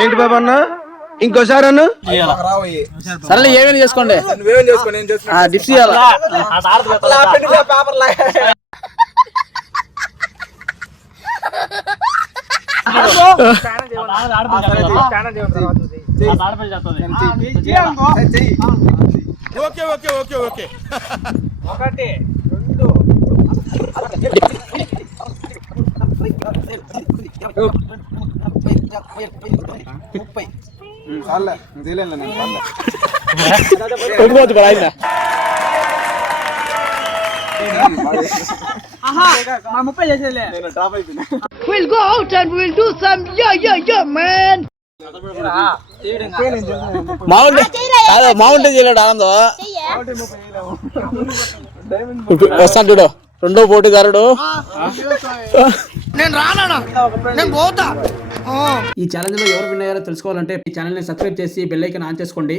ఏంటి బాబా అన్న ఇంకోసారి అన్న సరే ఏమేమి చేసుకోండి dips okay okay okay okay 1 2 We'll go out and we'll do some yeah man. Mountain చేయలేడు ఆనందం వస్తాను చూడు రెండో పోటీదారుడు ఈ ఛాలెంజ్ లో ఎవరు విన్ అయ్యారో తెలుసుకోవాలంటే ఈ ఛానల్ ని సబ్స్క్రైబ్ చేసి బెల్ ఐకాన్ ఆన్ చేసుకోండి.